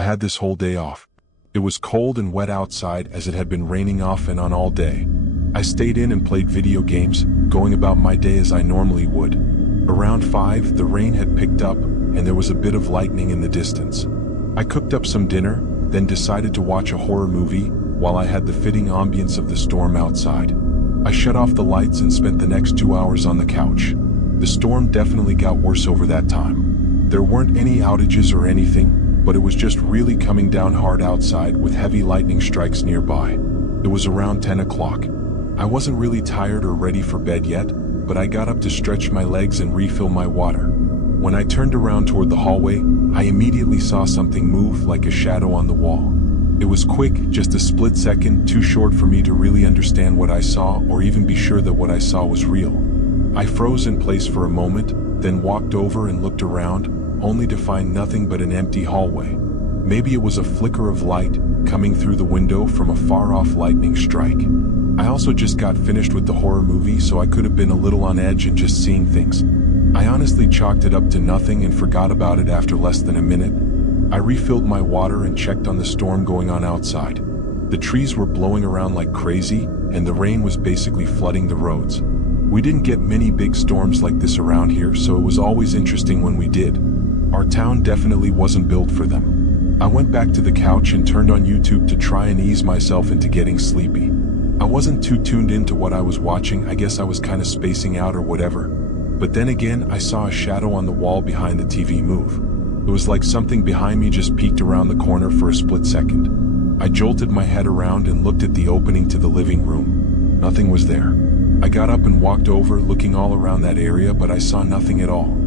I had this whole day off. It was cold and wet outside as it had been raining off and on all day. I stayed in and played video games, going about my day as I normally would. Around 5, the rain had picked up, and there was a bit of lightning in the distance. I cooked up some dinner, then decided to watch a horror movie, while I had the fitting ambience of the storm outside. I shut off the lights and spent the next 2 hours on the couch. The storm definitely got worse over that time. There weren't any outages or anything, but it was just really coming down hard outside with heavy lightning strikes nearby. It was around 10 o'clock. I wasn't really tired or ready for bed yet, but I got up to stretch my legs and refill my water. When I turned around toward the hallway, I immediately saw something move like a shadow on the wall. It was quick, just a split second, too short for me to really understand what I saw or even be sure that what I saw was real. I froze in place for a moment, then walked over and looked around, only to find nothing but an empty hallway. Maybe it was a flicker of light coming through the window from a far-off lightning strike. I also just got finished with the horror movie, so I could have been a little on edge and just seeing things. I honestly chalked it up to nothing and forgot about it after less than a minute. I refilled my water and checked on the storm going on outside. The trees were blowing around like crazy, and the rain was basically flooding the roads. We didn't get many big storms like this around here, so it was always interesting when we did. Our town definitely wasn't built for them. I went back to the couch and turned on YouTube to try and ease myself into getting sleepy. I wasn't too tuned into what I was watching. I guess I was kind of spacing out or whatever. But then again, I saw a shadow on the wall behind the TV move. It was like something behind me just peeked around the corner for a split second. I jolted my head around and looked at the opening to the living room. Nothing was there. I got up and walked over, looking all around that area, but I saw nothing at all.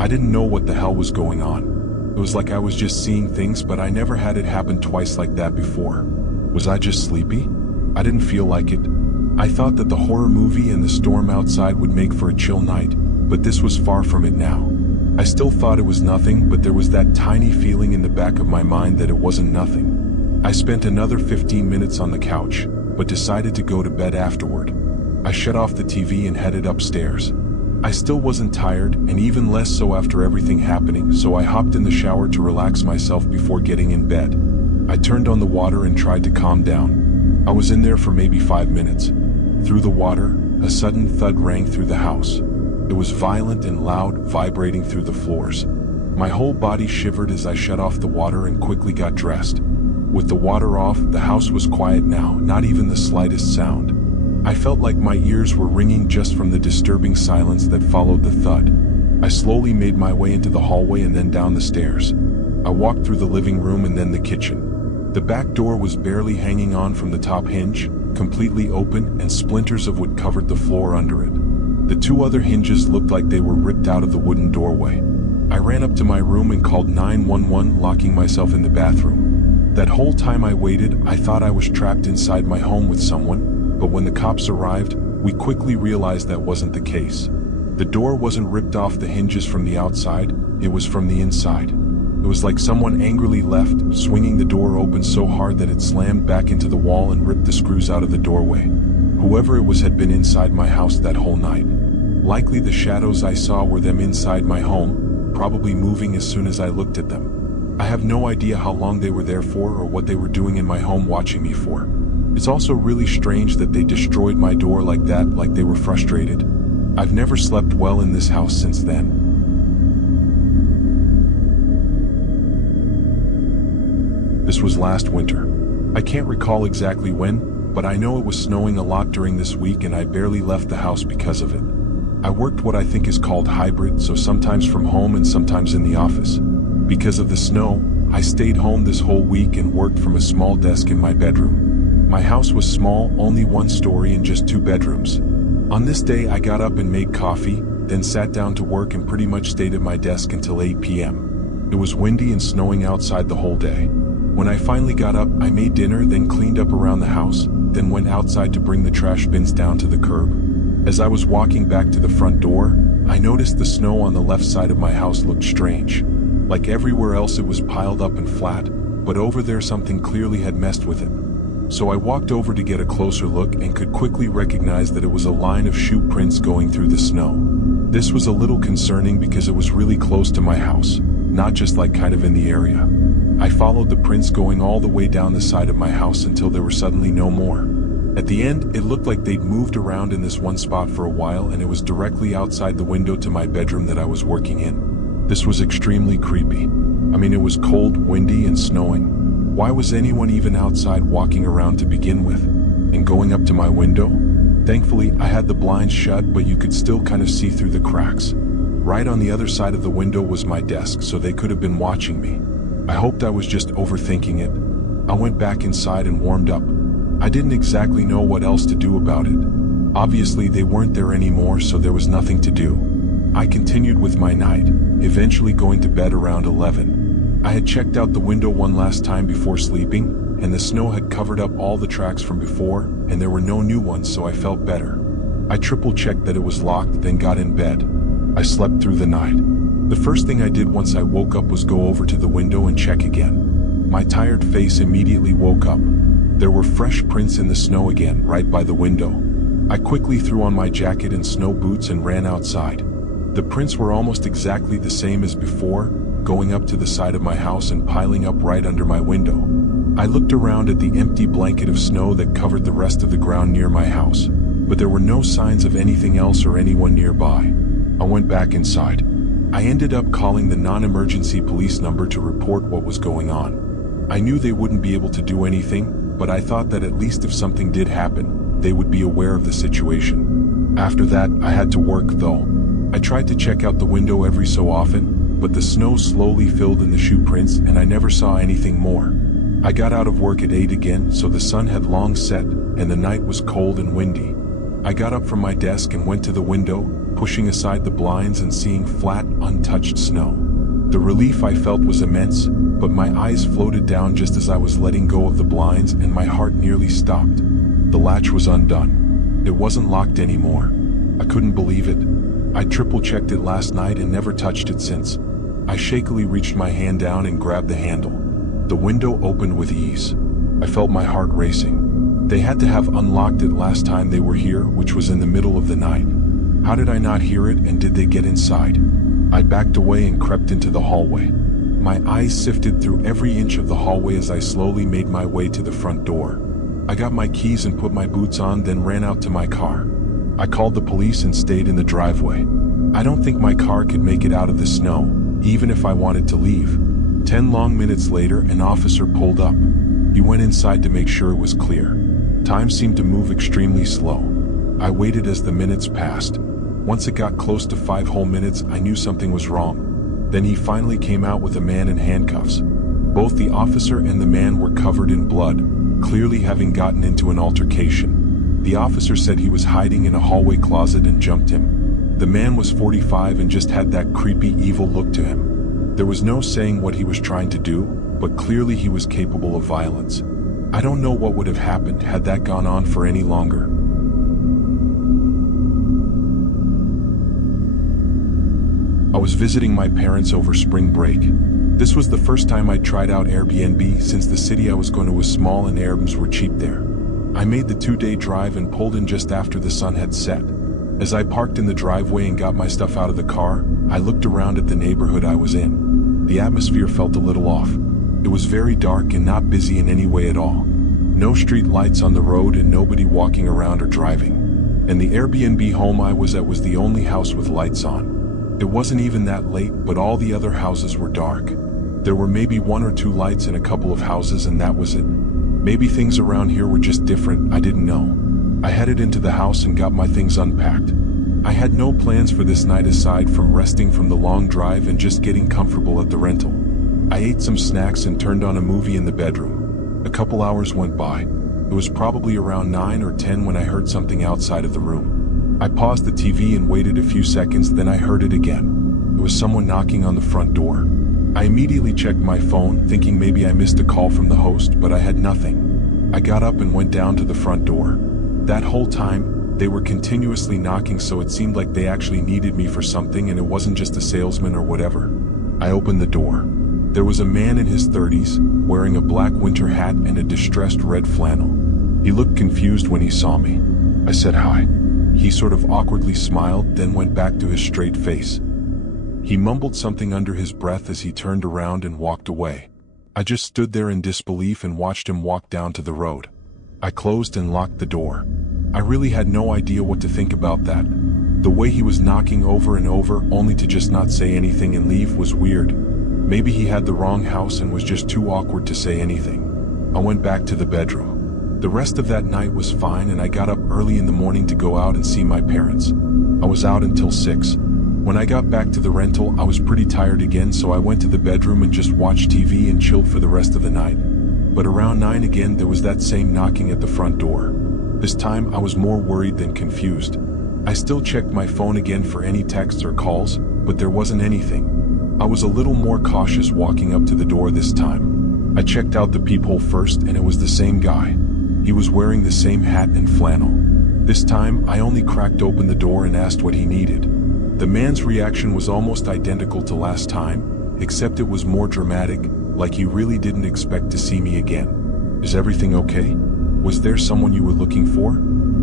I didn't know what the hell was going on. It was like I was just seeing things, but I never had it happen twice like that before. Was I just sleepy? I didn't feel like it. I thought that the horror movie and the storm outside would make for a chill night, but this was far from it now. I still thought it was nothing, but there was that tiny feeling in the back of my mind that it wasn't nothing. I spent another 15 minutes on the couch, but decided to go to bed afterward. I shut off the TV and headed upstairs. I still wasn't tired, and even less so after everything happening, so I hopped in the shower to relax myself before getting in bed. I turned on the water and tried to calm down. I was in there for maybe 5 minutes. Through the water, a sudden thud rang through the house. It was violent and loud, vibrating through the floors. My whole body shivered as I shut off the water and quickly got dressed. With the water off, the house was quiet now, not even the slightest sound. I felt like my ears were ringing just from the disturbing silence that followed the thud. I slowly made my way into the hallway and then down the stairs. I walked through the living room and then the kitchen. The back door was barely hanging on from the top hinge, completely open, and splinters of wood covered the floor under it. The 2 other hinges looked like they were ripped out of the wooden doorway. I ran up to my room and called 911, locking myself in the bathroom. That whole time I waited, I thought I was trapped inside my home with someone, but when the cops arrived, we quickly realized that wasn't the case. The door wasn't ripped off the hinges from the outside, it was from the inside. It was like someone angrily left, swinging the door open so hard that it slammed back into the wall and ripped the screws out of the doorway. Whoever it was had been inside my house that whole night. Likely the shadows I saw were them inside my home, probably moving as soon as I looked at them. I have no idea how long they were there for or what they were doing in my home watching me for. It's also really strange that they destroyed my door like that, like they were frustrated. I've never slept well in this house since then. This was last winter. I can't recall exactly when, but I know it was snowing a lot during this week and I barely left the house because of it. I worked what I think is called hybrid, so sometimes from home and sometimes in the office. Because of the snow, I stayed home this whole week and worked from a small desk in my bedroom. My house was small, only 1 story and just 2 bedrooms. On this day I got up and made coffee, then sat down to work and pretty much stayed at my desk until 8 p.m. It was windy and snowing outside the whole day. When I finally got up, I made dinner, then cleaned up around the house, then went outside to bring the trash bins down to the curb. As I was walking back to the front door, I noticed the snow on the left side of my house looked strange. Like everywhere else it was piled up and flat, but over there something clearly had messed with it. So I walked over to get a closer look and could quickly recognize that it was a line of shoe prints going through the snow. This was a little concerning because it was really close to my house, not just like kind of in the area. I followed the prints going all the way down the side of my house until there were suddenly no more. At the end, it looked like they'd moved around in this one spot for a while, and it was directly outside the window to my bedroom that I was working in. This was extremely creepy. I mean, it was cold, windy, and snowing. Why was anyone even outside walking around to begin with? And going up to my window? Thankfully, I had the blinds shut, but you could still kind of see through the cracks. Right on the other side of the window was my desk, so they could have been watching me. I hoped I was just overthinking it. I went back inside and warmed up. I didn't exactly know what else to do about it. Obviously, they weren't there anymore, so there was nothing to do. I continued with my night, eventually going to bed around 11. I had checked out the window one last time before sleeping, and the snow had covered up all the tracks from before, and there were no new ones, so I felt better. I triple-checked that it was locked, then got in bed. I slept through the night. The first thing I did once I woke up was go over to the window and check again. My tired face immediately woke up. There were fresh prints in the snow again, right by the window. I quickly threw on my jacket and snow boots and ran outside. The prints were almost exactly the same as before, going up to the side of my house and piling up right under my window. I looked around at the empty blanket of snow that covered the rest of the ground near my house, but there were no signs of anything else or anyone nearby. I went back inside. I ended up calling the non-emergency police number to report what was going on. I knew they wouldn't be able to do anything, but I thought that at least if something did happen, they would be aware of the situation. After that, I had to work though. I tried to check out the window every so often, but the snow slowly filled in the shoe prints and I never saw anything more. I got out of work at 8 again, so the sun had long set, and the night was cold and windy. I got up from my desk and went to the window, pushing aside the blinds and seeing flat, untouched snow. The relief I felt was immense, but my eyes floated down just as I was letting go of the blinds and my heart nearly stopped. The latch was undone. It wasn't locked anymore. I couldn't believe it. I triple-checked it last night and never touched it since. I shakily reached my hand down and grabbed the handle. The window opened with ease. I felt my heart racing. They had to have unlocked it last time they were here, which was in the middle of the night. How did I not hear it, and did they get inside? I backed away and crept into the hallway. My eyes sifted through every inch of the hallway as I slowly made my way to the front door. I got my keys and put my boots on, then ran out to my car. I called the police and stayed in the driveway. I don't think my car could make it out of the snow, even if I wanted to leave. 10 long minutes later, an officer pulled up. He went inside to make sure it was clear. Time seemed to move extremely slow. I waited as the minutes passed. Once it got close to 5 whole minutes, I knew something was wrong. Then he finally came out with a man in handcuffs. Both the officer and the man were covered in blood, clearly having gotten into an altercation. The officer said he was hiding in a hallway closet and jumped him. The man was 45 and just had that creepy, evil look to him. There was no saying what he was trying to do, but clearly he was capable of violence. I don't know what would have happened had that gone on for any longer. I was visiting my parents over spring break. This was the first time I'd tried out Airbnb since the city I was going to was small and Airbnbs were cheap there. I made the 2-day drive and pulled in just after the sun had set. As I parked in the driveway and got my stuff out of the car, I looked around at the neighborhood I was in. The atmosphere felt a little off. It was very dark and not busy in any way at all. No street lights on the road and nobody walking around or driving. And the Airbnb home I was at was the only house with lights on. It wasn't even that late, but all the other houses were dark. There were maybe 1 or 2 lights in a couple of houses and that was it. Maybe things around here were just different, I didn't know. I headed into the house and got my things unpacked. I had no plans for this night aside from resting from the long drive and just getting comfortable at the rental. I ate some snacks and turned on a movie in the bedroom. A couple hours went by. It was probably around 9 or 10 when I heard something outside of the room. I paused the TV and waited a few seconds, then I heard it again. It was someone knocking on the front door. I immediately checked my phone, thinking maybe I missed a call from the host, but I had nothing. I got up and went down to the front door. That whole time, they were continuously knocking, so it seemed like they actually needed me for something and it wasn't just a salesman or whatever. I opened the door. There was a man in his 30s, wearing a black winter hat and a distressed red flannel. He looked confused when he saw me. I said hi. He sort of awkwardly smiled, then went back to his straight face. He mumbled something under his breath as he turned around and walked away. I just stood there in disbelief and watched him walk down to the road. I closed and locked the door. I really had no idea what to think about that. The way he was knocking over and over only to just not say anything and leave was weird. Maybe he had the wrong house and was just too awkward to say anything. I went back to the bedroom. The rest of that night was fine and I got up early in the morning to go out and see my parents. I was out until 6. When I got back to the rental, I was pretty tired again, so I went to the bedroom and just watched TV and chilled for the rest of the night. But around 9 again, there was that same knocking at the front door. This time, I was more worried than confused. I still checked my phone again for any texts or calls, but there wasn't anything. I was a little more cautious walking up to the door this time. I checked out the peephole first, and it was the same guy. He was wearing the same hat and flannel. This time, I only cracked open the door and asked what he needed. The man's reaction was almost identical to last time, except it was more dramatic, like he really didn't expect to see me again. "Is everything okay? Was there someone you were looking for?"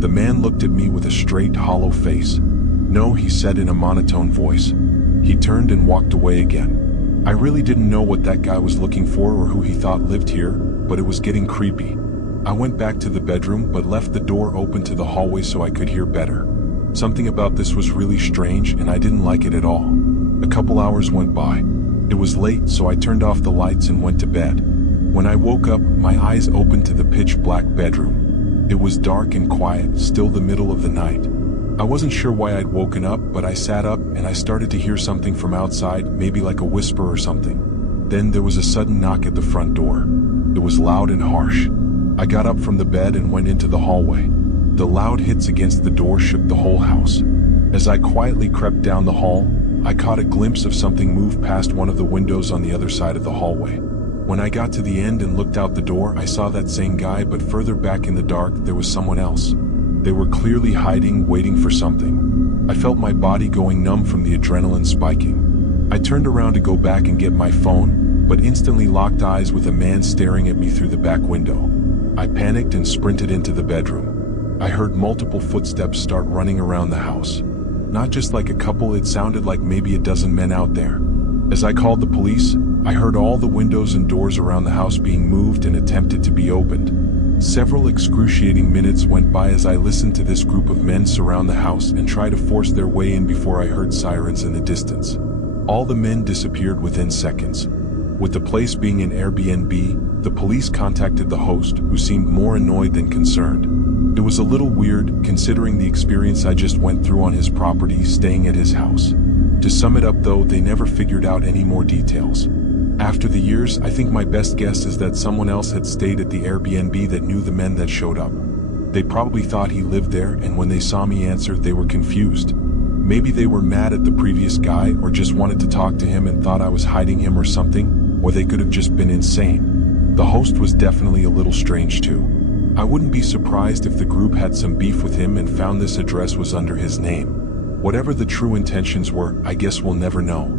The man looked at me with a straight, hollow face. "No," he said in a monotone voice. He turned and walked away again. I really didn't know what that guy was looking for or who he thought lived here, but it was getting creepy. I went back to the bedroom but left the door open to the hallway so I could hear better. Something about this was really strange and I didn't like it at all. A couple hours went by. It was late, so I turned off the lights and went to bed. When I woke up, my eyes opened to the pitch-black bedroom. It was dark and quiet, still the middle of the night. I wasn't sure why I'd woken up, but I sat up and I started to hear something from outside, maybe like a whisper or something. Then there was a sudden knock at the front door. It was loud and harsh. I got up from the bed and went into the hallway. The loud hits against the door shook the whole house. As I quietly crept down the hall, I caught a glimpse of something move past one of the windows on the other side of the hallway. When I got to the end and looked out the door, I saw that same guy, but further back in the dark, there was someone else. They were clearly hiding, waiting for something. I felt my body going numb from the adrenaline spiking. I turned around to go back and get my phone, but instantly locked eyes with a man staring at me through the back window. I panicked and sprinted into the bedroom. I heard multiple footsteps start running around the house. Not just like a couple, it sounded like maybe a dozen men out there. As I called the police, I heard all the windows and doors around the house being moved and attempted to be opened. Several excruciating minutes went by as I listened to this group of men surround the house and try to force their way in before I heard sirens in the distance. All the men disappeared within seconds. With the place being an Airbnb, the police contacted the host, who seemed more annoyed than concerned. It was a little weird, considering the experience I just went through on his property, staying at his house. To sum it up though, they never figured out any more details. After the years, I think my best guess is that someone else had stayed at the Airbnb that knew the men that showed up. They probably thought he lived there, and when they saw me answer, they were confused. Maybe they were mad at the previous guy or just wanted to talk to him and thought I was hiding him or something, or they could have just been insane. The host was definitely a little strange too. I wouldn't be surprised if the group had some beef with him and found this address was under his name. Whatever the true intentions were, I guess we'll never know.